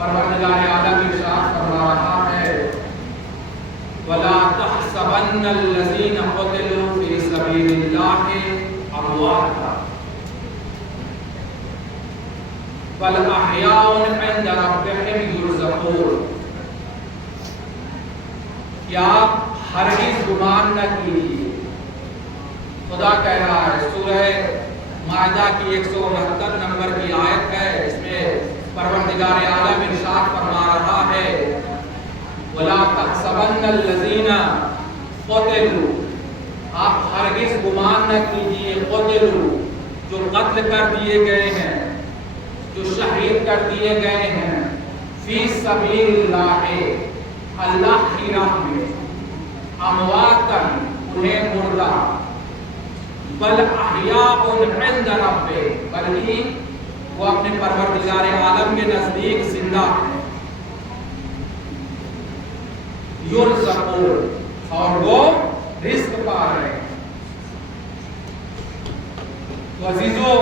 پروردگار عالم ارشاد فرما رہا ہے وَلَا تَحْسَبَنَّ الَّذِينَ قُتِلُوا فِي سَبِيلِ اللَّهِ أَمْوَاتًا بَلْ أَحْيَاءٌ عِندَ رَبِّهِمْ يُرْزَقُونَ۔ کیا آپ ہرگز گمان نہ کیجیے، خدا کہہ رہا ہے، سورہ مائدہ کی 169 نمبر کی آیت ہے، اس میں پروردگار عالم ارشاد فرما رہا ہے وَلَا تَحْسَبَنَّ الَّذِينَ قُتِلُوا، آپ ہرگز گمان نہ کیجیے، قتلوا جو قتل کر دیے گئے ہیں، جو شہید کر دیے گئے ہیں، فی سبیل اللہ، اللہ کی راہ میں، امواتاً انہیں مردہ، بل احیاء عند ربہم، بلکہ وہ اپنے پروردگار عالم کے نزدیک زندہ ہیں، یرزقون، اور وہ رزق پا رہے ہیں۔ تو عزیزو،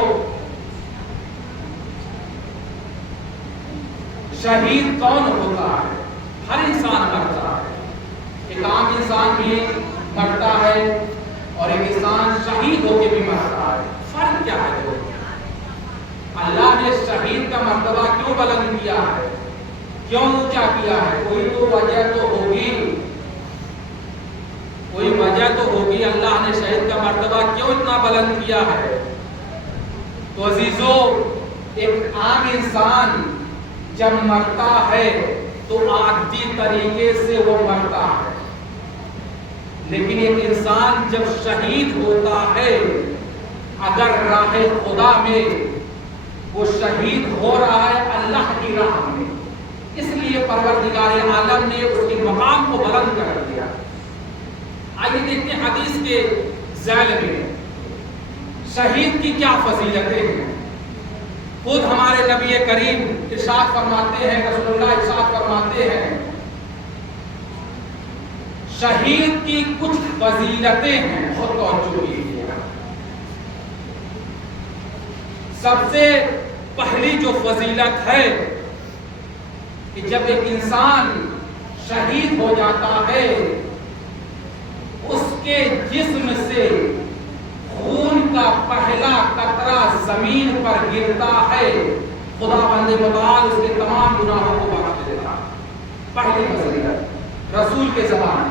شہید کون ہوتا ہے؟ ہر انسان مرتا ہے، ایک عام انسان بھی مرتا ہے اور ایک انسان شہید ہو کے بھی مرتا ہے۔ فرق کیا ہے دونوں؟ اللہ نے شہید کا مرتبہ کیوں بلند کیا ہے، کیوں اونچا کیا ہے؟ کوئی تو وجہ تو ہوگی، کوئی وجہ تو ہوگی، اللہ نے شہید کا مرتبہ کیوں اتنا بلند کیا ہے؟ تو عزیزو، ایک عام انسان جب مرتا ہے تو عادی طریقے سے وہ مرتا ہے، لیکن ایک انسان جب شہید ہوتا ہے، اگر راہ خدا میں وہ شہید ہو رہا ہے اللہ کی راہ میں، اس لیے پروردگار عالم نے اس کے مقام کو بلند کر دیا۔ آئیے دیکھتے ہیں حدیث کے ذیل میں شہید کی کیا فضیلتیں ہیں۔ خود ہمارے نبی کریم ارشاد فرماتے ہیں، رسول اللہ ارشاد فرماتے ہیں، شہید کی کچھ فضیلتیں ہیں، بہت توجہ کیجیے گا۔ سب سے پہلی جو فضیلت ہے کہ جب ایک انسان شہید ہو جاتا ہے، اس کے جسم سے خون کا پہلا قطرہ زمین پر گرتا ہے، خدا بندے متعال اس کے تمام گناہوں کو بخش دیتا ہے۔ پہلی فضیلت رسول کے زبان۔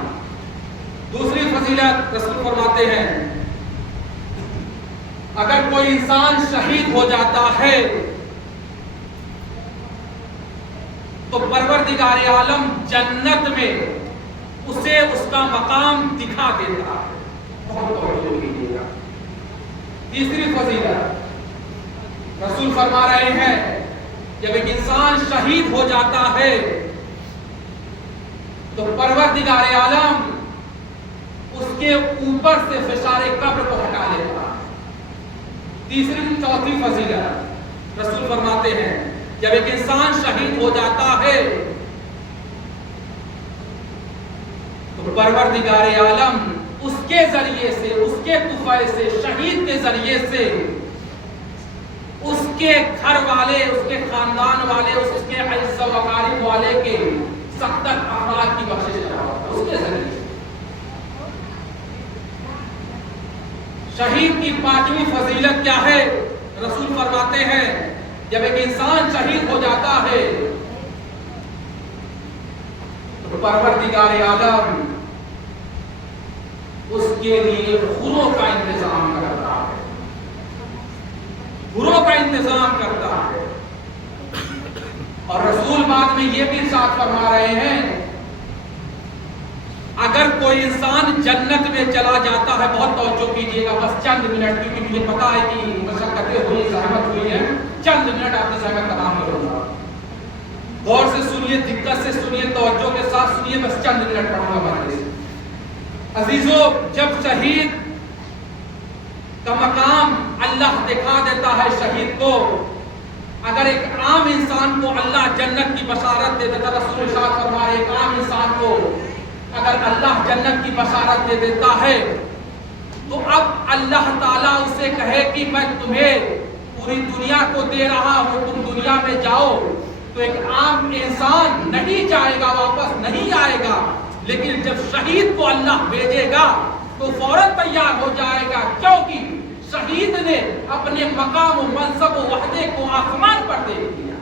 دوسری فضیلت رسول فرماتے ہیں، اگر کوئی انسان شہید ہو جاتا ہے تو پروردگار عالم جنت میں اسے اس کا مقام دکھا دیتا ہے۔ بہت توجہ کیجیے گا۔ تیسری فضیلت رسول فرما رہے ہیں، جب ایک انسان شہید ہو جاتا ہے تو پروردگار عالم اس کے اوپر سے فشار قبر کو ہٹا لیتا ہے۔ تیسری چوتھی فضیلت رسول فرماتے ہیں، جب ایک انسان شہید ہو جاتا ہے تو پروردگار عالم اس کے ذریعے سے، اس کے طفیل سے، شہید کے ذریعے سے اس کے گھر والے، اس کے خاندان والے، اس کے عزیز و اقارب والے کے 70 افراد کی بخشش کرواتا ہے، اس کے ذریعے سے۔ شہید کی پانچویں فضیلت کیا ہے؟ رسول فرماتے ہیں، جب ایک انسان شہید ہو جاتا ہے تو پروردگار عالم اس کے لیے خوروں کا انتظام کرتا ہے، خوروں کا انتظام کرتا ہے۔ اور رسول بعد میں یہ بھی ارشاد فرما رہے ہیں، اگر کوئی انسان جنت میں چلا جاتا ہے، بہت توجہ کیجیے گا، بس چند منٹ، کیونکہ مجھے پتا ہے کہ مشقتیں ہوئی، زحمت ہوئی ہے، چند منٹ آپ کی زحمت تمام کروں گا، غور سے سنیے، دقت سے سنیے، توجہ کے ساتھ سنیے، بس چند منٹ پڑھوں گا بارے سے۔ عزیزو، جب شہید کا مقام اللہ دکھا دیتا ہے شہید کو، اگر ایک عام انسان کو اللہ جنت کی بشارت دے دیتا، رسول ارشاد فرمائے، ایک عام انسان کو اگر اللہ جنت کی بشارت دے دیتا ہے تو اب اللہ تعالیٰ اسے کہے کہ میں تمہیں پوری دنیا کو دے رہا ہوں، تم دنیا میں جاؤ، تو ایک عام انسان نہیں جائے گا، واپس نہیں آئے گا، لیکن جب شہید کو اللہ بھیجے گا تو فوراً تیار ہو جائے گا، کیونکہ شہید نے اپنے مقام و منصب و وحدے کو آسمان پر دیکھ دیا۔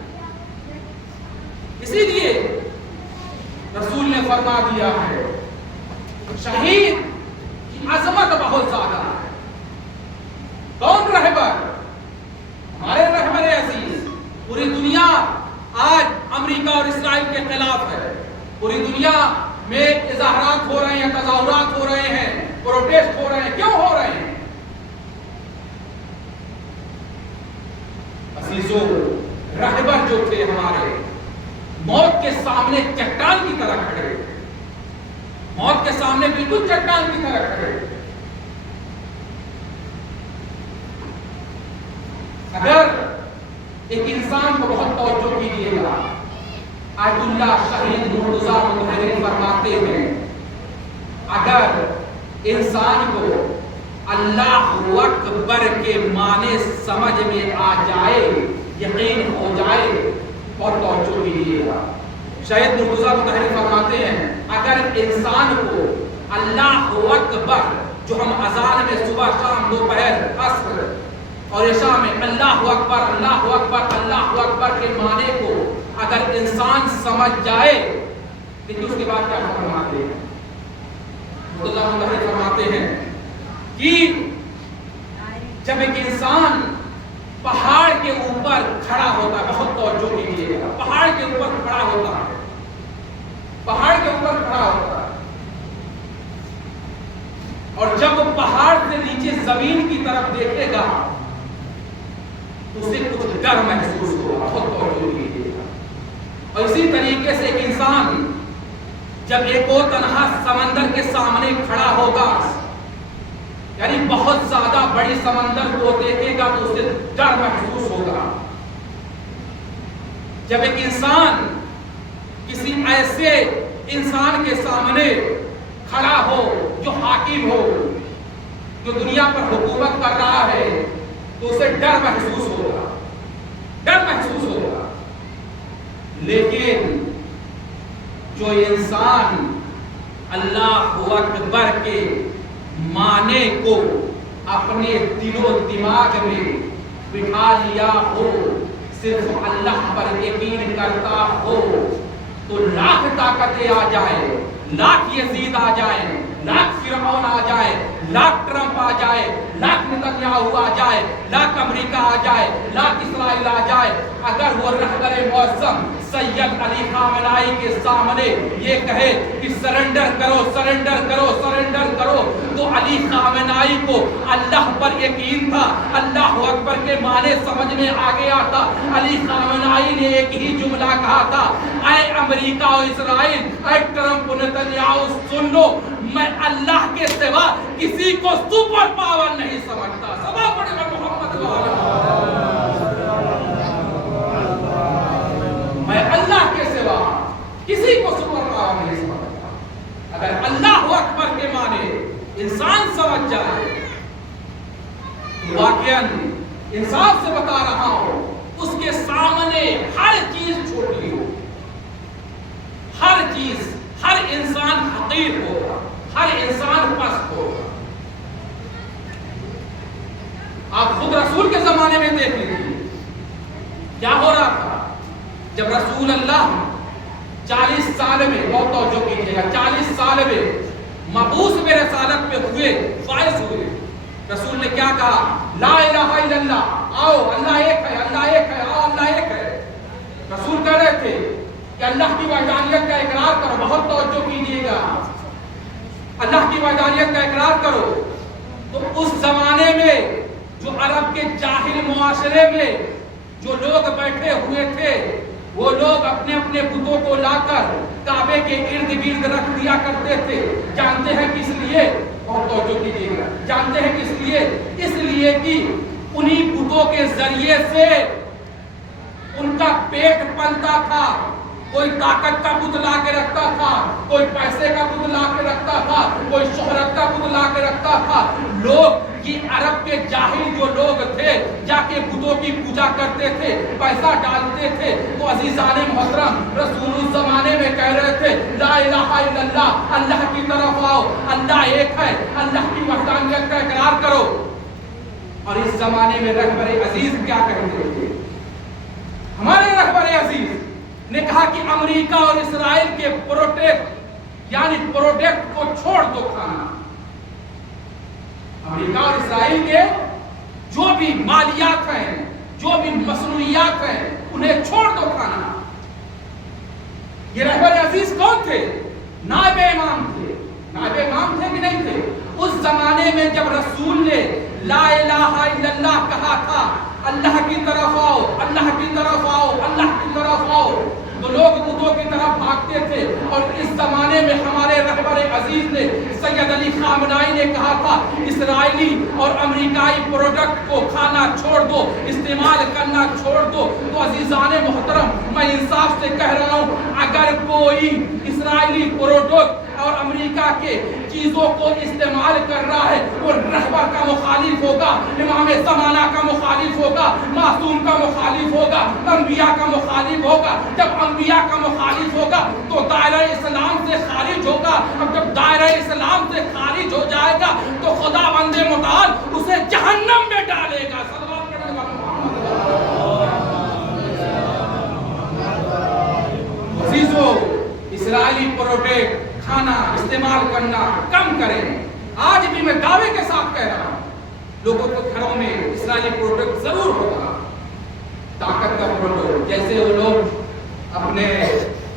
اسی لیے رسول نے فرما دیا ہے شہید کی عظمت بہت زیادہ ہے۔ کون رہبر؟ ہمارے رہبر عزیز۔ پوری دنیا آج امریکہ اور اسرائیل کے خلاف ہے، پوری دنیا میں اظہارات ہو رہے ہیں، تظاہرات ہو رہے ہیں، پروٹیسٹ ہو رہے ہیں۔ کیوں ہو رہے ہیں؟ عزیزو، رہبر جو تھے ہمارے موت کے سامنے چٹان کی طرح کھڑے، موت کے سامنے بالکل چٹان کی طرح کھڑے۔ اگر ایک انسان کو بہت توجہ کیجیے گا، آیت اللہ شہید مرتضیٰ مطہری فرماتے ہیں اگر انسان کو اللہ اکبر کے معنی سمجھ میں آ جائے، یقین ہو جائے، اور توجہ کیجیے گا، شہید مرتضیٰ مطہری فرماتے ہیں اگر انسان کو اللہ اکبر، جو ہم اذان میں صبح شام دوپہر عصر اور عشاء میں اللہ اکبر اللہ اکبر اللہ اکبر کے معنی کو اگر انسان سمجھ جائے، لیکن اس کے بعد کیا فرماتے ہیں؟ مرتضیٰ مطہری فرماتے ہیں کہ جب ایک انسان پہاڑ کے اوپر کھڑا ہوتا ہے، بہت توجہ کیجیے گا، پہاڑ کے اوپر کھڑا ہوتا ہے، پہاڑ کے اوپر کھڑا ہوتا ہے، اور جب وہ پہاڑ سے نیچے زمین کی طرف دیکھے گا تو اسے کچھ ڈر محسوس ہوگا، بہت توجہ کیجیے گا۔ اور اسی طریقے سے ایک انسان جب ایک اور تنہا سمندر کے سامنے کھڑا ہوگا، یعنی بہت زیادہ بڑی سمندر کو دیکھے گا تو اسے ڈر محسوس ہوگا۔ جب ایک انسان کسی ایسے انسان کے سامنے کھڑا ہو جو حاکم ہو، جو دنیا پر حکومت کر رہا ہے، تو اسے ڈر محسوس ہوگا، ڈر محسوس ہوگا۔ لیکن جو انسان اللہ اکبر کے معنی کو اپنے دل و دماغ میں بٹھا لیا ہو، صرف اللہ پر یقین کرتا ہو، تو لاکھ طاقتیں آ جائیں، لاکھ یزید آ جائیں، لاکھ فرعون آ جائے، لاکھ ٹرمپ آ جائے، لاکھ نتنیاہو آ جائے، لاکھ امریکہ آ جائے، لاکھ اسرائیل آ جائے، اگر وہ رہبر معظم سید علی خامنائی کے سامنے یہ کہے کہ سرنڈر کرو سرنڈر کرو سرنڈر کرو، تو علی خامنائی کو اللہ پر یقین تھا، اللہ اکبر کے معنی سمجھ میں آ گیا تھا۔ علی خامنائی نے ایک ہی جملہ کہا تھا، اے امریکہ و اسرائیل، اے ٹرمپ و نتنیاہو، سن لو، میں اللہ کے سوا کسی کو سپر پاور نہیں سمجھتا۔ سبا پڑے گا محمد میں اللہ کے سوا کسی کو سپر پاور نہیں سمجھتا۔ اگر اللہ اکبر کے معنی انسان سمجھ جائے، واقعاً انصاف سے بتا رہا ہوں، اس کے سامنے ہر چیز چھوٹی ہو، ہر چیز، ہر انسان حقیر ہوگا، ہر انسان پست ہوگا۔ آپ خود رسول کے زمانے میں دیکھ لیجیے کیا ہو رہا تھا۔ جب رسول اللہ 40 سال میں، بہت توجہ کیجیے گا، 40 سال میں مبعوث میں رسالت پہ ہوئے، فائز ہوئے، رسول نے کیا کہا؟ لا الہ الا اللہ، آؤ اللہ ایک ہے، اللہ ایک ہے، آؤ اللہ ایک ہے۔ رسول کہہ رہے تھے کہ اللہ کی وحدانیت کا اقرار کرو، بہت توجہ کیجیے گا، اللہ کی وحدانیت کا اقرار کرو۔ تو اس زمانے میں جو عرب کے جاہل معاشرے میں جو لوگ بیٹھے ہوئے تھے، وہ لوگ اپنے اپنے بتوں کو لا کر کعبے کے ارد گرد رکھ دیا کرتے تھے۔ جانتے ہیں کس لیے؟ اور توجہ کیجیے گا، جانتے ہیں کس لیے؟ اس لیے کہ انہی بتوں کے ذریعے سے ان کا پیٹ پلتا تھا۔ کوئی طاقت کا بت لا کے رکھتا تھا، کوئی پیسے کا بت لا کے رکھتا تھا، کوئی شہرت کا بت لا کے رکھتا تھا۔ لوگ یہ عرب کے جاہل جو لوگ تھے جا کے بتوں کی پوجا کرتے تھے، پیسہ ڈالتے تھے، تو عزیزان محترم رسول اس زمانے میں کہہ رہے تھے لا الہ الا اللہ، اللہ کی طرف آؤ، اللہ ایک ہے، اللہ کی وحدانیت کا اقرار کرو۔ اور اس زمانے میں رہبر عزیز کیا کہتے تھے؟ ہمارے رہبر عزیز نے کہا کہ امریکہ اور اسرائیل کے پروڈکٹ کو چھوڑ دو کھانا۔ امریکہ اور اسرائیل کے جو بھی مالیات ہیں، جو بھی مصنوعات ہیں، انہیں چھوڑ دو کھانا۔ یہ رہبر عزیز کون تھے؟ نائب امام تھے۔ نائب امام تھے کہ نہیں تھے؟ اس زمانے میں جب رسول نے لا الہ الا اللہ کہا تھا، اللہ کی طرف آؤ، اللہ کی طرف آؤ، اللہ کی طرف آؤ، تو لوگ بتوں کی طرف بھاگتے تھے۔ اور اس زمانے میں ہمارے رہبر عزیز نے سید علی خامنائی نے کہا تھا اسرائیلی اور امریکائی پروڈکٹ کو کھانا چھوڑ دو، استعمال کرنا چھوڑ دو۔ تو عزیزان محترم میں انصاف سے کہہ رہا ہوں، اگر کوئی اسرائیلی پروڈکٹ اور امریکہ کے چیزوں کو استعمال کر رہا ہے، وہ رہبر کا مخالف ہوگا، امام زمانہ کا مخالف ہوگا، معصوم کا مخالف ہوگا، انبیاء کا مخالف ہوگا۔ جب انبیاء کا مخالف ہوگا تو دائرہ اسلام سے خارج ہوگا۔ اب جب دائرہ اسلام سے خارج ہو جائے گا تو خدا بند متعال اسے جہنم میں ڈالے گا۔ صلوات پڑھنے والا عزیزو، اسرائیلی پروڈکٹ کھانا استعمال کرنا کم کریں۔ آج بھی میں دعوے کے ساتھ کہہ رہا ہوں، لوگوں کو گھروں میں اسرائیلی پروڈکٹ ضرور ہوگا، طاقت کا پروڈکٹ، جیسے وہ لوگ اپنے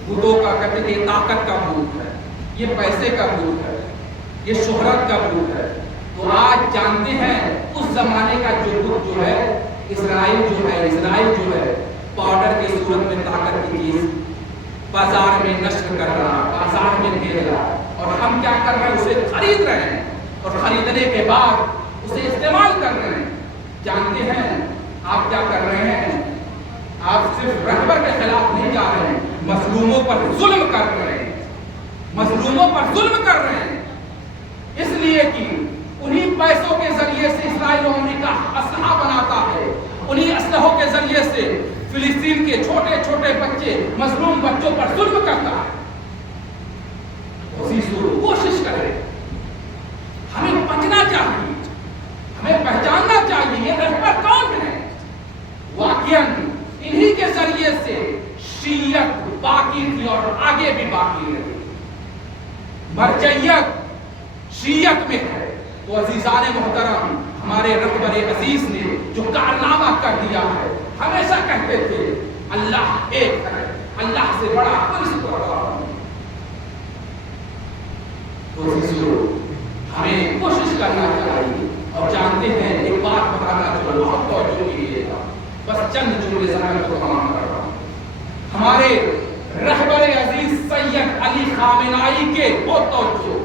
بتوں کا کہتے ہیں یہ طاقت کا بت ہے، یہ پیسے کا بت ہے، یہ شہرت کا بت ہے۔ تو آج جانتے ہیں اس زمانے کا جو بت جو ہے اسرائیل جو ہے پاؤڈر کی صورت میں طاقت کی چیز بازار میں نشر کر رہا، بازار میں دے رہا، اور ہم کیا کر رہے ہیں؟ اسے خرید رہے ہیں، اور خریدنے کے بعد اسے استعمال کر رہے ہیں۔ جانتے ہیں آپ کیا کر رہے ہیں؟ آپ صرف رہبر کے خلاف نہیں جا رہے ہیں، مظلوموں پر ظلم کر رہے ہیں، مظلوموں پر ظلم کر رہے ہیں، اس لیے کہ انہی پیسوں کے ذریعے سے اسرائیل و امریکہ اسلحہ بناتا ہے، انہی اسلحوں کے ذریعے سے فلسطین کے چھوٹے چھوٹے بچے، مظلوم بچوں پر ظلم کرتا ہے۔ کوشش کریں، ہمیں بچنا چاہیے، ہمیں پہچاننا چاہیے یہ رہبر کون ہے۔ واقعاً انہی کے ذریعے سے شیعت باقی تھی اور آگے بھی باقی رہی، مرجعیت شیعت میں ہے۔ تو عزیزان محترم ہمارے رہبر عزیز نے جو کارنامہ کر دیا ہے، ہمیشہ کہتے تھے اللہ ایک ہے، اللہ سے بڑا کوئی سوا نہیں۔ تو عزیزو ہمیں کوشش کرنا چاہیے، اور جانتے ہیں ایک بات بتانا چاہوں، بہت توجہ کیجیے گا، بس چند جملے ذرا کو تمام کر رہا ہوں۔ ہمارے رہبر عزیز سید علی خامنائی کے بہت توجہ،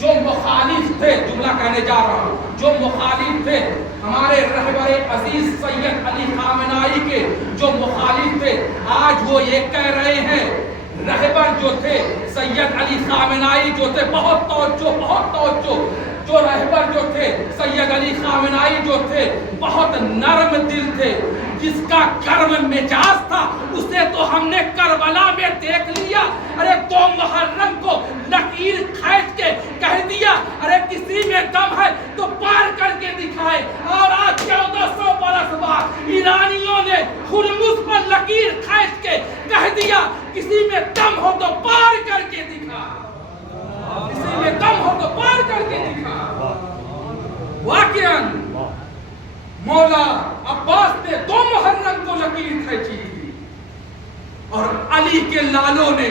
جو مخالف تھے، جملہ کہنے جا رہا ہوں، جو مخالف تھے ہمارے رہبر عزیز سید علی خامنائی کے، جو مخالف تھے، آج وہ یہ کہہ رہے ہیں، رہبر جو تھے سید علی خامنائی جو تھے، بہت توجہ، جو رہبر جو تھے سید علی خامنائی جو تھے بہت نرم دل تھے، جس کا گرم مزاج تھا اسے تو ہم نے کربلا میں دیکھ لیا۔ ارے 2 محرم کو لکیر کھینچ کے کہہ دیا ارے کسی میں دم ہے تو پار کر کے دکھائے، اور آج 1400 برس بعد ایرانیوں نے ہرمز پر لکیر کھینچ کے کہہ دیا کسی میں دم ہو تو پار کر کے دکھا، کسی میں دم ہو تو پار کر کے دکھا۔ واقعاً مولا عباس نے 2 محرم کو لکیر کھینچی تھی، اور علی کے لالوں نے،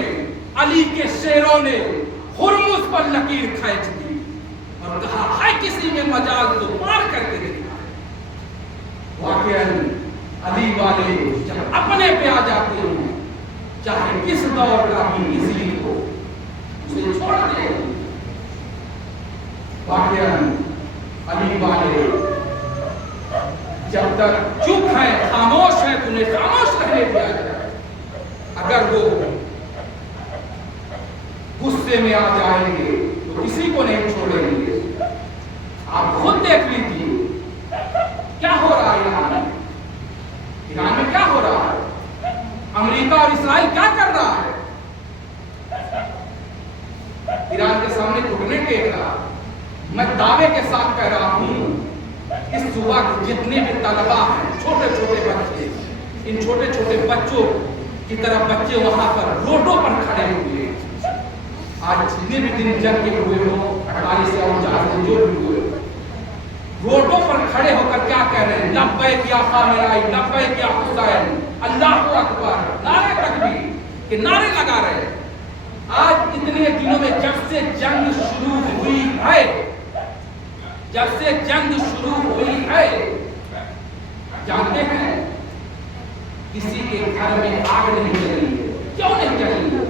علی کے شیروں نے ہرمز پر لکیر کھینچ دی اور کہا ہے کسی میں مجال تو پار کر کے دکھا۔ واقعاً علی والے جب اپنے پہ آ جاتے ہیں، چاہے کس دور کا بھی اسی ہو، اسے چھوڑ دیں۔ واقعاً علی والے جب تک چپ ہیں، خاموش ہیں، انہیں خاموش رہنے دیا جائے۔ اگر وہ غصے میں آ جائیں گے تو کسی کو نہیں چھوڑیں گے۔ آپ خود دیکھ لیجیے کر رہا ہے؟ ایران کے سامنے گھٹنے ٹیک رہا۔ میں دعوے کے ساتھ کہہ رہا ہوں، اس صوبہ کے جتنے بھی طلبہ ہیں، چھوٹے چھوٹے بچے، ان چھوٹے چھوٹے بچوں کی طرح بچے وہاں پر روڈوں پر کھڑے ہوئے۔ آج جتنے بھی دن جنگ کے ہوئے ہوں، 48 یا 49 دن جو بھی ہوئے، روڈوں پر کھڑے ہو کر کیا کہہ رہے ہیں؟ لبیک یا خامنائی، لبیک یا حسین، اللہ اکبر، نعرے تکبیر کے نعرے لگا رہے ہیں۔ آج اتنے دنوں میں جب سے جنگ شروع ہوئی ہے، جب سے جنگ شروع ہوئی ہے، جانتے ہیں کسی کے گھر میں آگ نہیں جلی ہے۔ کیوں نہیں جلی ہے؟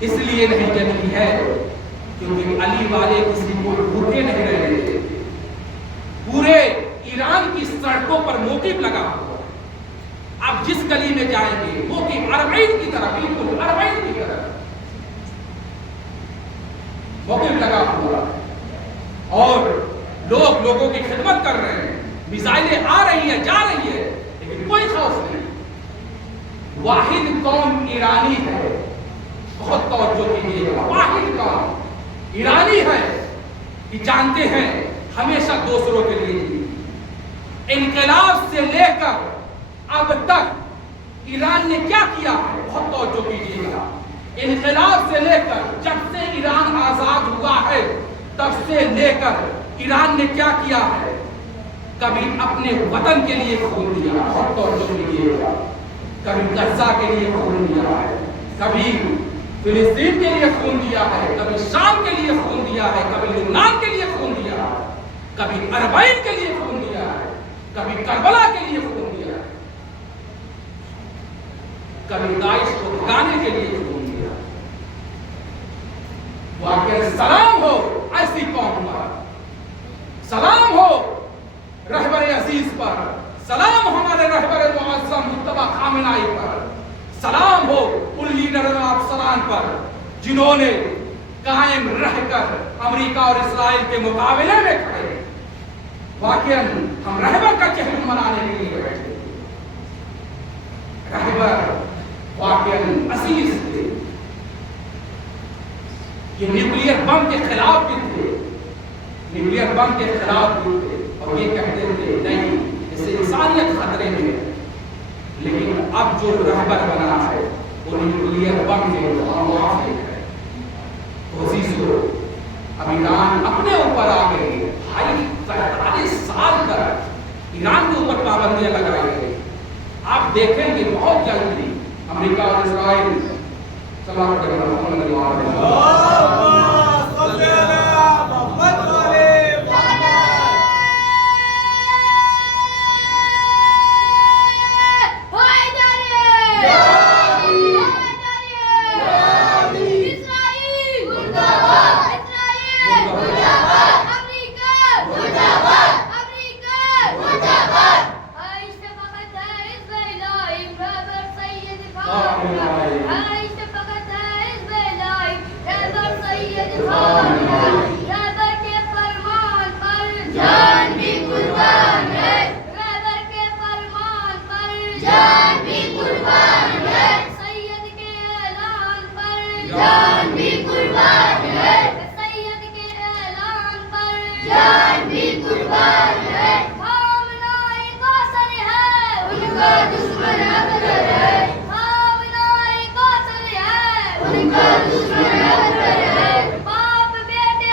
اس لیے نہیں جلی ہے کیونکہ علی والے کسی کو بھوکے نہیں رہے تھے۔ پورے ایران کی سڑکوں پر موقف لگا ہوا۔ آپ جس گلی میں جائیں گے موقف اربعین کی طرح، بالکل اربعین کی طرح موقف لگا ہوا، اور لوگ لوگوں کی خدمت کر رہے ہیں۔ میزائلیں آ رہی ہیں، جا رہی ہے، لیکن کوئی خوف نہیں۔ واحد قوم ایرانی ہے، بہت توجہ کیجیے گا، واحد قوم ایرانی ہے کہ جانتے ہیں ہمیشہ دوسروں کے لیے۔ انقلاب سے لے کر اب تک ایران نے کیا کیا ہے؟ بہت توجہ کیجیے گا۔ انقلاب سے لے کر جب سے ایران آزاد ہوا ہے تب سے لے کر ایران نے کیا کیا ہے؟ کبھی اپنے وطن کے لیے خون دیا، بہت توجہ کیجیے گا، کبھی غزہ کے لیے خون دیا ہے، کبھی فلسطین کے لیے خون دیا ہے، کبھی شام کے لیے خون دیا ہے، کبھی لبنان کے لیے خون دیا ہے، کبھی اربعین کے لیے خون دیا ہے، کبھی کربلا کے لیے خون دیا ہے، کبھی داعش کو بھگانے کے لیے خون دیا۔ واقعی سلام ہو ایسی قوم پر، سلام ہو رہبر عزیز پر، سلام ہمارے رہبر معظم مجتبی خامنائی پر، سلام ہو ان لیڈروں افسران پر جنہوں نے قائم رہ کر امریکہ اور اسرائیل کے مقابلے میں کھڑے۔ واقعاً ہم رہبر کا چہرہ منانے کے لیے بیٹھے، رہبر واقعاً عزیز تھے، یہ نیوکلیئر بم کے خلاف بھی تھے، نیوکلیئر بم کے خلاف بھی تھے، اور یہ کہتے تھے نہیں اس سے انسانیت خطرے میں ہے۔ لیکن اب جو رہبر بنا ہے وہ نیوکلیئر بم کے موافق ہے۔ عزیزو، اب ایران اپنے اوپر آ گئی، 45 سال تک ایران کے اوپر پابندیاں لگائی گئی۔ آپ دیکھیں گے بہت جلدی امریکہ اور اسرائیل سلام باپ بیٹے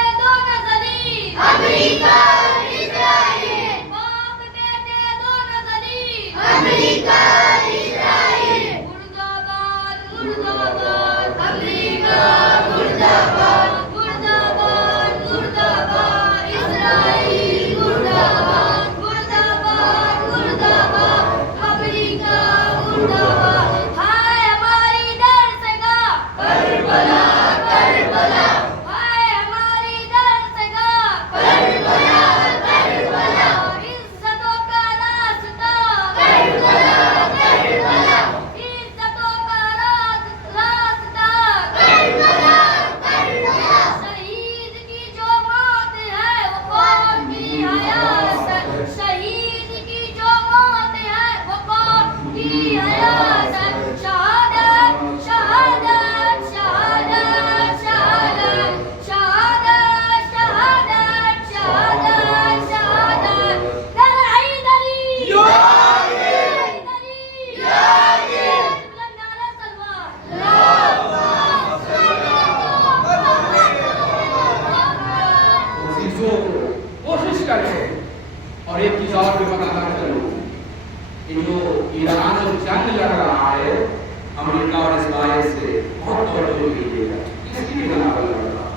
امریکہ اور اسرائیل سے بہت توجہ کیجیے گا، اس کی بنا پر لڑ رہا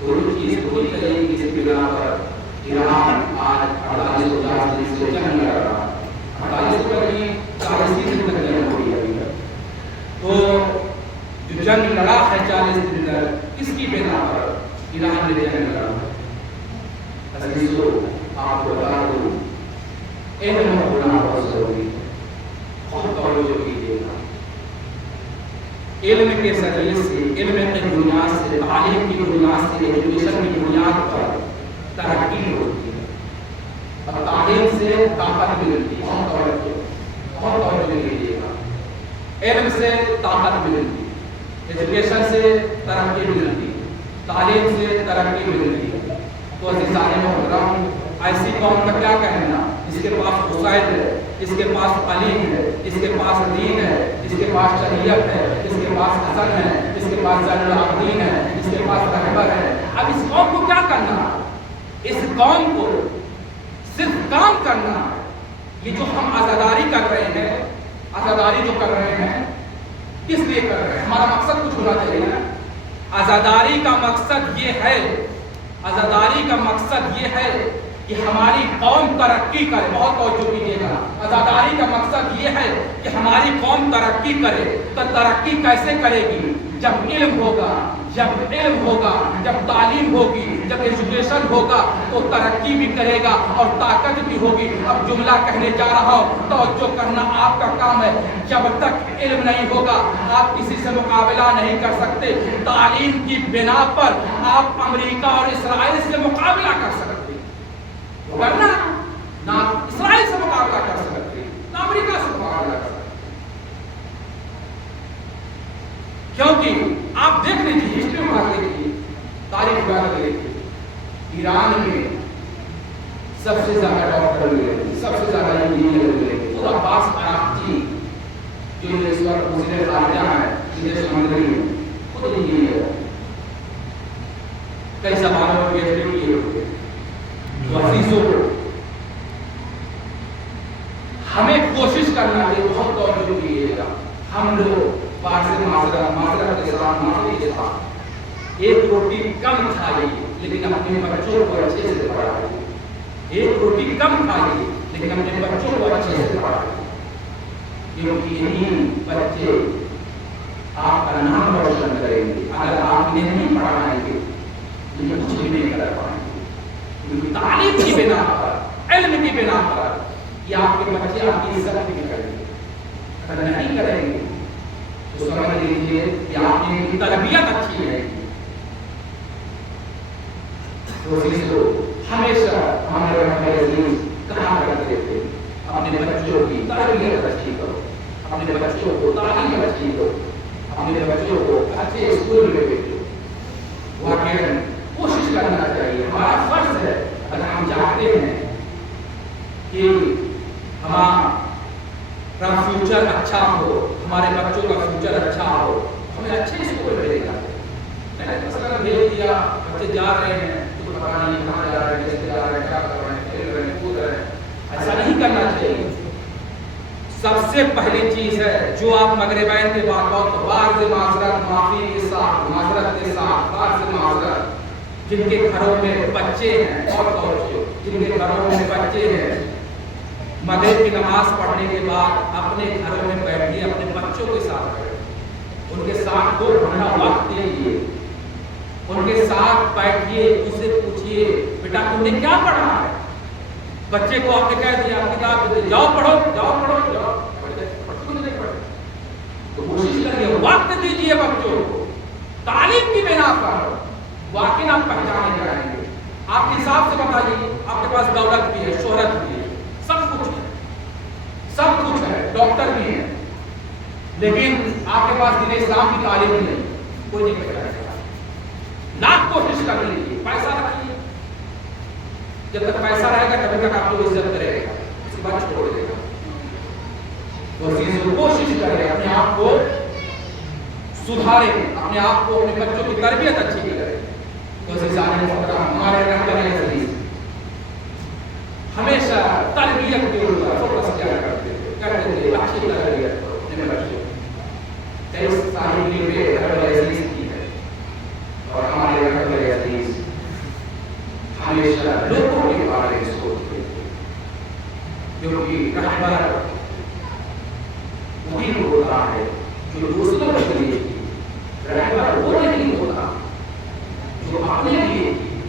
کوئی چیز کوئی کہے کہ اس بنا پر ایران آج 48 دن سے جنگ لڑ رہا، 48 پر ہی 40 دن تک جنگ ہوئی ابھی تک، تو جو جنگ لڑا ہے 40 دن تک کس کی بنا پر ایران نے جنگ لڑا ہے؟ عزیزو آپ کو بتا دوں علم ہونا بہت ضروری ہے، بہت توجہ کیجیے گا، علم کے ذریعے سے، علم کی بنیاد سے، تعلیم کی بنیاد سے، ایجوکیشن کی بنیاد پر ترقی ہوتی ہے، اور تعلیم سے طاقت ملتی ہے، بہت توجہ کیجیے گا، علم سے طاقت ملتی ہے، ایجوکیشن سے ترقی ملتی ہے، تعلیم سے ترقی ملتی ہے، تو عزیزان محترم ایسی قوم کا کیا کہنا جس کے پاس وسائل ہے، جس کے پاس تعلیم ہے، جس کے پاس دین ہے، جس کے پاس شریعت ہے، جس کے پاس حسن ہے، جس کے پاس زین العابدین ہے، جس کے پاس رہبر ہے، اب اس قوم کو کیا کرنا؟ اس قوم کو صرف کام کرنا ہے۔ یہ جو ہم عزاداری کر رہے ہیں، عزاداری جو کر رہے ہیں کس لیے کر رہے ہیں؟ ہمارا مقصد کچھ ہونا چاہیے نا۔ عزاداری کا مقصد یہ ہے، عزاداری کا مقصد یہ ہے کہ ہماری قوم ترقی کرے، بہت توجہ کیجیے گا، عزاداری کا مقصد یہ ہے کہ ہماری قوم ترقی کرے، تو ترقی کیسے کرے گی؟ جب علم ہوگا، جب علم ہوگا، جب تعلیم ہوگی، جب ایجوکیشن ہوگا تو ترقی بھی کرے گا اور طاقت بھی ہوگی۔ اب جملہ کہنے جا رہا ہوں، توجہ کرنا آپ کا کام ہے، جب تک علم نہیں ہوگا آپ کسی سے مقابلہ نہیں کر سکتے، تعلیم کی بنا پر آپ امریکہ اور اسرائیل سے مقابلہ کر سکتے، ورنہ نہ اسرائیل سے مقابلہ کر سکتے، نہ امریکہ سے مقابلہ کر سکتے، کیونکہ آپ دیکھ لیجیے ہسٹری میں دیکھیے، تاریخ میں دیکھیے، ایران میں سب سے زیادہ ڈاکٹر ہوئے، سب سے زیادہ انجینئر ہوئے، خود عباس عراقچی جو اس وقت وزیر خارجہ ہیں، ویدیش منتری ہیں، خود انجینئر ہے، کئی زبانوں میں PhD کیے ہوئے۔ تو عزیزوں ہمیں کوشش کرنا ہے، بہت توجہ کیجیے گا، ہم لوگ معذرت کے ساتھ معافی کے ساتھ ایک روٹی کم کھائیے لیکن اپنے بچوں کو اچھے سے پڑھائیے، ایک روٹی کم کھائیے لیکن اپنے بچوں کو اچھے سے پڑھائیے، کیونکہ یہی بچے آپ کا نام روشن کریں گے۔ اگر آپ انہیں نہیں پڑھائیں گے تو یہ کچھ بھی نہیں کر پائیں گے، کیونکہ تعلیم کی بنا پر، علم کی بنا پر یہ آپ کے بچے آپ کی عزت بھی کریں گے، اگر نہیں کریں گے تو سمجھ لیجیے کہ آپ کی تربیت اچھی ہے۔ تو اس کو ہمیشہ ہمارے عزیز کہا کرتے تھے اپنے بچوں کی تربیت اچھی کرو، اپنے بچوں کو تعلیم اچھی دو، اپنے بچوں کو اچھے اسکول میں بھیجو۔ واقعاً کوشش کرنا چاہیے، ہمارا فرض ہے، اگر ہم چاہتے ہیں کہ ہمارا فیوچر اچھا ہو، ہمارے بچوں کا فیوچر اچھا ہو، ہمیں اچھے اسکول میں بھیجنا ہے۔ مثلا بھیج دیا، بچے جا رہے ہیں تو پتہ نہیں کہاں جا رہے ہیں، کیسے جا رہے ہیں، کیا کر رہے ہیں، کھیل رہے ہیں، کود رہے ہیں، ایسا نہیں کرنا چاہیے۔ سب سے پہلی چیز ہے جو آپ مغربین کے بعد بہت بار سے معذرت، معافی کے ساتھ، معذرت کے ساتھ، بار سے معذرت، جن کے گھروں میں بچے ہیں، اور جن کے گھروں میں بچے ہیں، مغرب کی نماز پڑھنے کے بعد اپنے گھروں میں بیٹھیے، اپنے بچوں کے ساتھ بیٹھیے، ان کے ساتھ 2 گھنٹہ وقت دیجیے، ان کے ساتھ بیٹھیے، ان سے پوچھیے بیٹا تم نے کیا پڑھا ہے؟ بچے کو آپ نے کہہ دیا کتاب جاؤ پڑھو، جاؤ پڑھو، جاؤ تو کوشش کریے، وقت دیجیے بچوں کو، تعلیم کی بنا پر واقعی آپ پہچانے جائیں گے۔ آپ کے حساب سے بتائیے، آپ کے پاس دولت بھی ہے، شہرت بھی ہے، سب کچھ ہے، سب کچھ ہے، ڈاکٹر بھی ہے، لیکن آپ کے پاس دین اسلام کی تعلیم نہیں، کوئی نہیں پہچانے گا۔ لاکھ کوشش کر لیجیے، پیسہ رکھیے، جب تک پیسہ رہے گا تب تک آپ کو عزت کرے گا، اس کے بعد چھوڑ دے گا۔ تو کوشش کریں، اپنے آپ کو سدھاریں، اپنے آپ کو، اپنے بچوں کی تربیت اچھی کریں۔ تو ہمارے رہبر عزیز ہمیشہ تربیت کے اوپر فوکس کیا کرتے تھے، اچھی تربیت اپنے بچوں، گستاخی کے لیے رہبر عزیز کی ہے، اور ہمارے رہبر عزیز ہمیشہ لوگوں کے بارے میں سوچتے تھے، کیونکہ رہبر وہی ہوتا ہے جو دوسروں کے لیے کی، رہبر وہ نہیں ہوتا جو اپنے لیے کی۔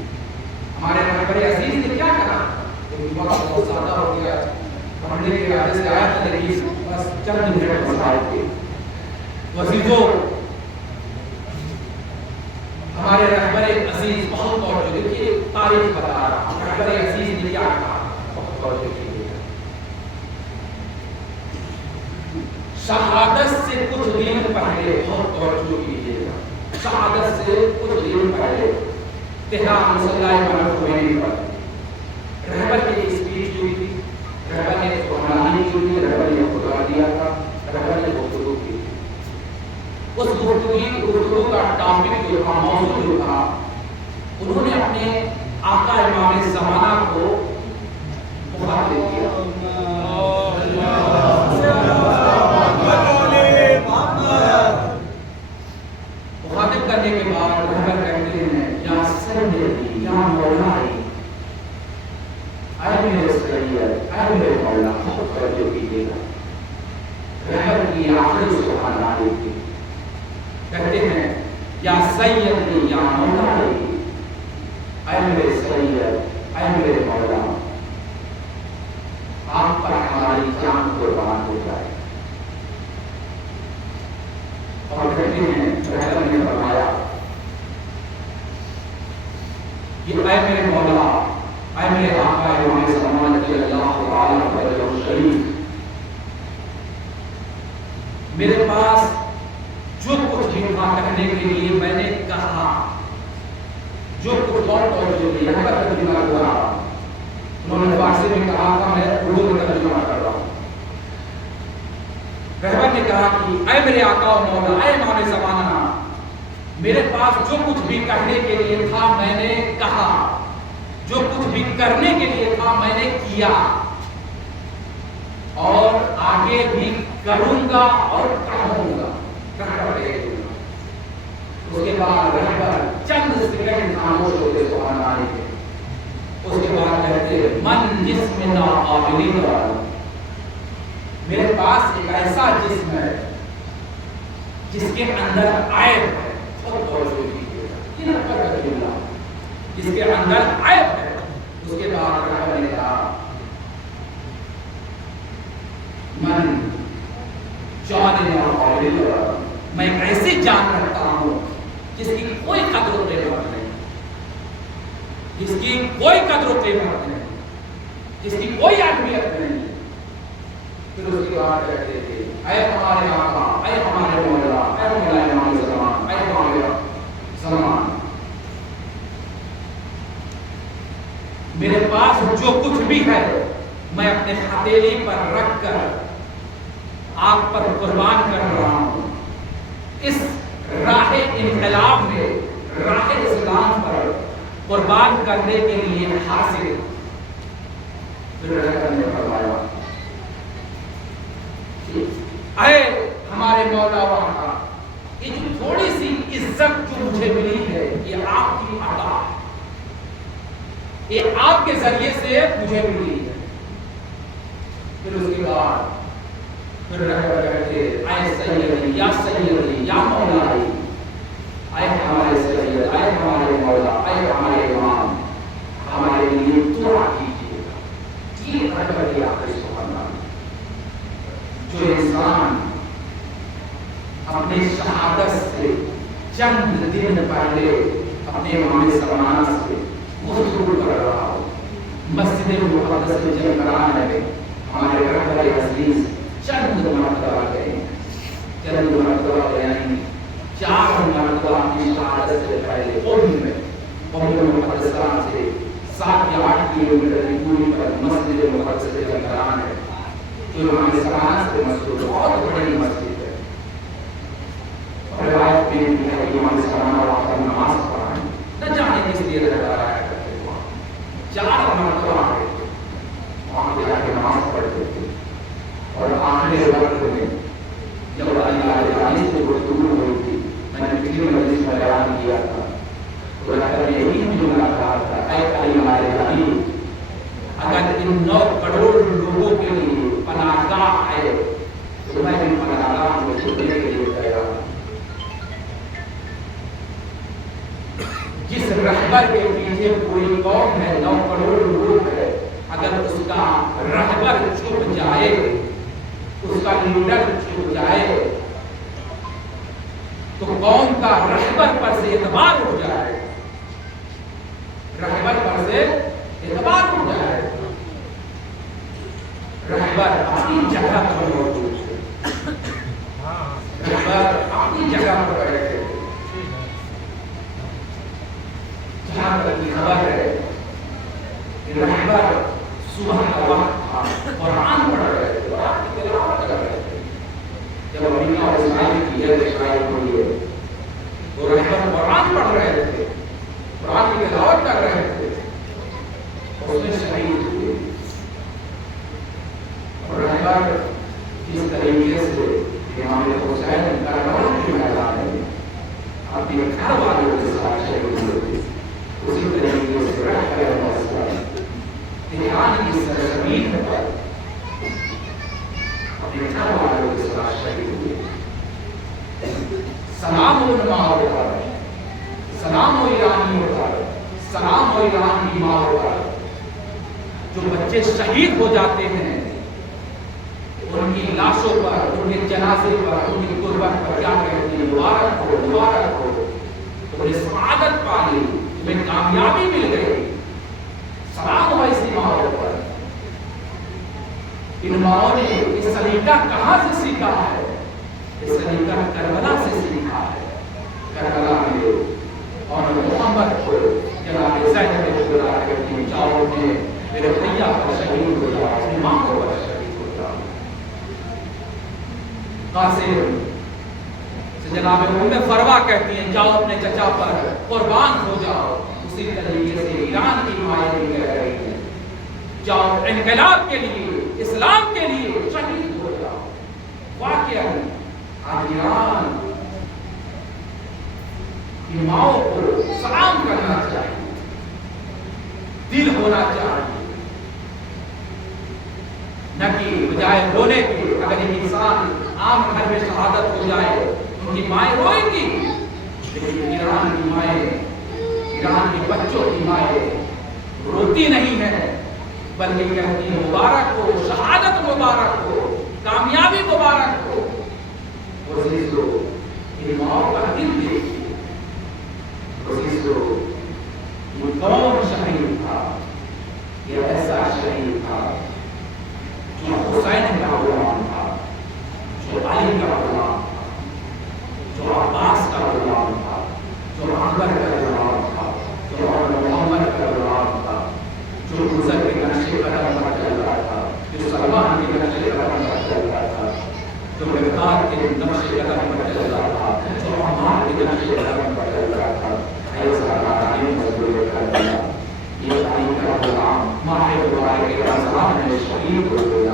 ہمارے رہبر عزیز نے کیا کرا؟ وقت بہت زیادہ ہو گیا، پڑھنے کے وجہ سے آیا تھا، لیکن بس چند منٹ مسائل تھے۔ وزیروں، ہمارے رہبر عزیز بہت توجہ دیکھیے، تاریخ بتا رہا ہوں رہبر عزیز نے کیا کہا، بہت توجہ دیکھیے۔ شہادت سے کچھ دن پہلے، بہت توجہ کیجیے گا، شہادت سے کچھ دن پہلے تہران مسلح امام خمینی پر رہبر کی اسپیچ ہوئی تھی، رہبر نے سخنرانی کی تھی، رہبر نے خطبہ دیا تھا، رہبر نے گفتگو کی تھی۔ اس گفتگو کا ٹاپک جو تھا، موضوع جو تھا، انہوں نے اپنے آقا امام زمانہ کو مخاطب کیا۔ مخاطب کرنے کے بعد رہبر کہتے ہیں، یا سیدی، یا مولائی، اے میرے سید، اے میرے مولا، بہت توجہ کیجیے گا۔ رہبر کی آخری سخنرانی تھی، کہتے ہیں، یا سیدی، یا مولائی، اے میرے سید، اے میرے مولا، آپ پر ہماری جان قربان ہو جائے۔ اور کہتے ہیں، رہبر نے فرمایا، یہ اے میرے مولا، اے میرے آقا امام زمانہ رضی اللہ تعالیٰ عنہ شریف، میرے پاس جو کچھ بھی تھا کہنے کے لیے میں نے کہا، جو کچھ اور جو بھی یہاں کا ترجمہ ہو رہا، انہوں نے فارسی میں کہا تھا، میں اردو میں ترجمہ کر رہا ہوں۔ رہبر نے کہا کہ اے میرے آقا و مولا، اے امام زمانہ، میرے پاس جو کچھ بھی کہنے کے لیے تھا میں نے کہا، جو کچھ بھی کرنے کے لیے تھا میں نے کیا، اور آگے بھی کروں گا اور کہوں گا۔ اس کے بعد رہبر چند سیکنڈ خاموش ہوتے سخنرانی کے، اس کے بعد کہتے ہیں، من جسم ناقابل میرے پاس ایک ایسا جسم ہے جس کے اندر عیب ہے، جس کے اندر عیب ہے۔ اس کے بعد رہبر نے کہا، من جان ناقابل، میں ایک ایسی جان رکھتا ہوں جس کی کوئی قدر و قیمت نہیں، جس کی کوئی قدر و قیمت نہیں، جس کی کوئی اہمیت نہیں۔ پھر اس کے بعد کہتے تھے، اے ہمارے آقا، اے ہمارے مولا، اے مولا امام زمان، اے امام زمان، میرے پاس جو کچھ بھی ہے میں اپنے ہتھیلی پر رکھ کر آپ پر قربان کر رہا ہوں۔ اس راہ انقلاب میں، راہ اسلام پر قربان کرنے کے لیے حاضر۔ پھر رہبر نے فرمایا، اے ہمارے مولا و آقا، یہ جو تھوڑی سی عزت جو مجھے ملی ہے، یہ آپ کی عطا ہے، یہ آپ کے ذریعے سے مجھے ملی ہے۔ پھر اس کے بعد پھر رہبر کہتے، اے سیدی، یا سیدی، یا مولائی، اے ہمارے سید، اے ہمارے مولا، اے ہمارے امام، ہمارے لیے دعا کیجیے گا۔ یہ رہبر کی آخری سخنرانی۔ جو انسان اپنی شہادت سے چند دن پہلے اپنے امام زمانہ سے گفتگو کر رہا ہو، مسجد مقدس میں جب قرآن ہے، ہمارے رہبر عزیز چند مرتبہ گئے، چند مرتبہ یعنی 4 مرتبہ اپنی شہادت سے پہلے قوم مقدسہ سے 7 یا 8 کلومیٹر کی دوری پر مسجد مقدس میں جب قرآن ہے، جو ہمارے زمانہ سے مسجد بہت بڑی مسجد ہے۔ روایت میں بھی ہے کہ ہمارے زمانہ وہاں پر نماز پڑھائیں، نہ جانے کس لیے رہتا آیا کرتے ہوا، 4 مرتبہ آئے تھے، وہاں پہ جا کے نماز پڑھتے تھے۔ اور آخری وقت میں جب اللہ تعالیٰ سے گفتگو ہوئی تیسری مجلس میں بیان کیا تھا، تو نے یہی جملہ کہا تھا، اے علی ہمارے نبی، اگر ان 9 کروڑ لوگوں کے لیے پناہ گاہ ہے تو میں ان پناہ گاہ میں چھوڑنے کے لیے تیار ہوں۔ جس رہبر کے پیچھے کوئی قوم ہے، 9 کروڑ لوگ ہے، اگر اس کا رہبر چھپ جائے، اس کا لیڈر چھپ جائے، تو قوم کا رہبر پر سے اعتبار اٹھ جائے، رہبر پر سے اعتبار اٹھ جائے۔ رہبر اپنی جگہ پر موجود ہے، رہبر اپنی جگہ پر بیٹھے، جہاں تک یہ خبر ہے کہ رہبر صبح کا وقت تھا، قرآن پڑھ رہے تھے، قرآن کی تلاوت کر رہے تھے۔ جب امینہ اور اسماعیل کی عید شائع ہوئی ہے تو رہبر قرآن پڑھ رہے تھے، قرآن کی تلاوت کر رہے تھے، اور اس میں شہید ہوئے۔ اور رہبر جس طریقے سے امام حسین کربلا کے میدان میں اپنے گھر والوں کے ساتھ شہید ہوئے، اسی طریقے سے رہبر تہران کی سرزمین پر اپنے گھر والوں کے ساتھ شہید ہوئے۔ سلام علماء پر، سلام و ایرانیوں پر، سلام و ایران کی ماں پر۔ جو بچے شہید ہو جاتے ہیں ان کی لاشوں پر، ان کے جنازے پر، ان کی قربت پر کیا کہتے ہیں؟ مبارک ہو، مبارک ہو، تمہیں سعادت پا لی، تمہیں کامیابی مل گئی۔ سلام ہو ایسی ماں پر۔ ان ماں نے یہ سلیقہ کہاں سے سیکھا ہے؟ یہ سلیقہ کربلا سے سیکھا ہے۔ کربلا میں اور محمد کو جناب زینب نے بلا کر کے جاؤ میں میرے بھیا پر شہید ہو جاؤ، اپنی ماں پر شہید ہو جاؤ۔ قاسم سے جناب ام فروا کہتی ہیں جاؤ اپنے چچا پر قربان ہو جاؤ۔ اسی طریقے سے ایران کی مائیں بھی کہہ رہی ہیں جاؤ انقلاب کے لیے، اسلام کے لیے شہید ہو جاؤ۔ واقعہ آج ایران کی ماؤں کو سلام کرنا چاہیے، دل ہونا چاہیے، نہ کہ بجائے رونے کے۔ اگر ایک انسان عام گھر میں شہادت ہو جائے ان کی مائیں روئیں گی، لیکن ایران کی مائیں، ایران کے بچوں کی مائیں روتی نہیں ہے، بلکہ کہتی ہیں مبارک ہو، شہادت مبارک ہو، کامیابی مبارک ہو۔ عزیزو، یہ ماؤں کا دل دیکھیے۔ عزیزو، یہ کون شہید تھا؟ یہ ایسا شہید تھا جو حسین کا غلام تھا، جو علی کا غلام تھا، جو عباس کا غلام تھا، جو اکبر کا غلام تھا، جو محمد کا غلام تھا، جو حسین کے نقشے قدم پر چل رہا تھا، جو سلمان کے نقشے قدم پر چل رہا تھا، جو مقداد کے نقشے قدم پر چل رہا تھا، جو عمار کے نقشے قدم پر چل رہا تھا۔ ایسا تعلیم مزدور کرنا، یہ تعلیم کا غلام ماہ مبارک کے رمضان میں شہید ہو گیا۔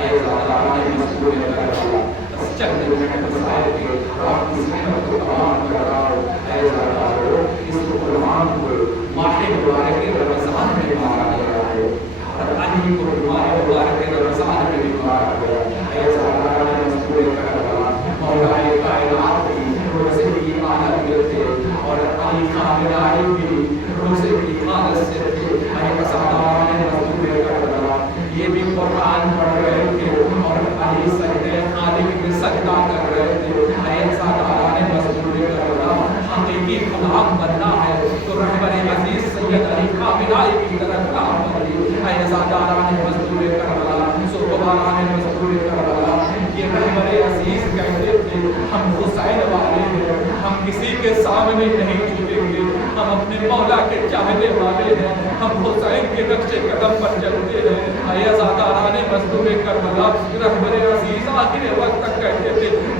ایسا تعلیم مزدور کرنا، بس چند منٹ مسائل کے آپ کی صحت کو تمام کر رہا ہو۔ ایسا تعلیم اس قرآن کو ماہ مبارک کے رمضان میں مارا گیا ہے، اور علی کو ماہ مبارک کے رمضان میں بھی مارا گیا۔ ایسا تعلیم مزدور کرنا، مولا کائنات کی روزے کی عادت تھے، اور علی خامنائی بھی روزے کی عادت سے تھے۔ ایسا تعلیم مزدور کرنا، یہ بھی قرآن پڑھ رہے تھے اور علی سجدے خالق میں سجدہ کر رہے تھے۔ ایسا تعلیم مزدور کرنا، حقیقی غلام بننا ہے تو رہبر عزیز سید علی خامنائی کی طرف کام کریے۔ ایسا تعلیم مزدور کرنا، سبحان مزدور کرنا، یہ رہبر عزیز کہتے تھے ہم حسین والے ہیں، ہم کسی کے سامنے نہیں جھکیں گے، ہم اپنے مولا کے چاہنے والے ہیں، ہم حسین کے نقشے قدم پر چلتے ہیں۔ ایسا تعلیم مزدور کربلا، رہبر عزیز آخر وقت تک کہتے تھے